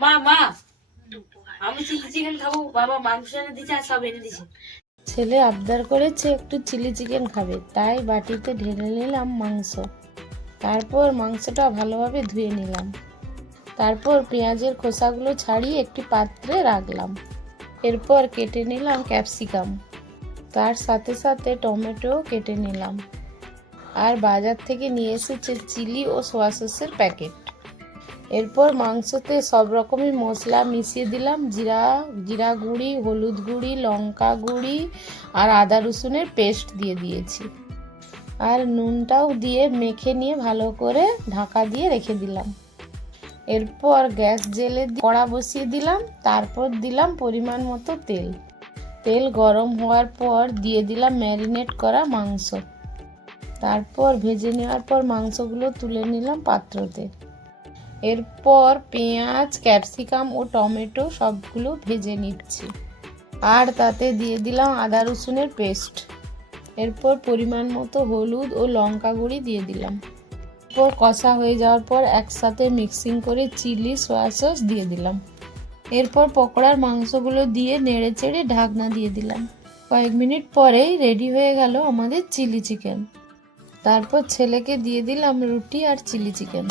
মা মা আমি চিলি চিকেন খাবো, বাবা মাংস এনে দিছে আর সব এনে দিছে। ছেলে আবদার করেছে একটু চিলি চিকেন খাবে, তাই বাটিতে ঢেলে নিলাম মাংস। তারপর মাংসটা ভালোভাবে ধুয়ে নিলাম। তারপর পেঁয়াজের খোসাগুলো ছাড়িয়ে একটি পাত্রে রাখলাম। এরপর কেটে নিলাম ক্যাপসিকাম, তার সাথে সাথে টমেটো কেটে নিলাম। আর বাজার থেকে নিয়ে এসেছে চিলি ও সোয়া সসের প্যাকেট। এরপর মাংসতে সব রকমের মশলা মিশিয়ে দিলাম, জিরা গুঁড়ি, হলুদ গুঁড়ি, লঙ্কা গুঁড়ি আর আদা রসুনের পেস্ট দিয়ে দিয়েছি। আর নুনটাও দিয়ে মেখে নিয়ে ভালো করে ঢাকা দিয়ে রেখে দিলাম। এরপর গ্যাস জেলে কড়া বসিয়ে দিলাম। তারপর দিলাম পরিমাণ মতো তেল। তেল গরম হওয়ার পর দিয়ে দিলাম ম্যারিনেট করা মাংস। তারপর ভেজে নেওয়ার পর মাংসগুলো তুলে নিলাম পাত্রতে। এরপর পেঁয়াজ, ক্যাপসিকাম ও টমেটো সবগুলো ভেজে নিচ্ছি। আর তাতে দিয়ে দিলাম আদা রসুনের পেস্ট। এরপর পরিমাণ মতো হলুদ ও লঙ্কা গুঁড়ি দিয়ে দিলাম। এরপর কষা হয়ে যাওয়ার পর একসাথে মিক্সিং করে চিলি সয়া সস দিয়ে দিলাম। এরপর পকোড়ার মাংসগুলো দিয়ে নেড়ে চেড়ে ঢাকনা দিয়ে দিলাম। কয়েক মিনিট পরেই রেডি হয়ে গেল আমাদের চিলি চিকেন। তারপর ছেলেকে দিয়ে দিলাম রুটি আর চিলি চিকেন।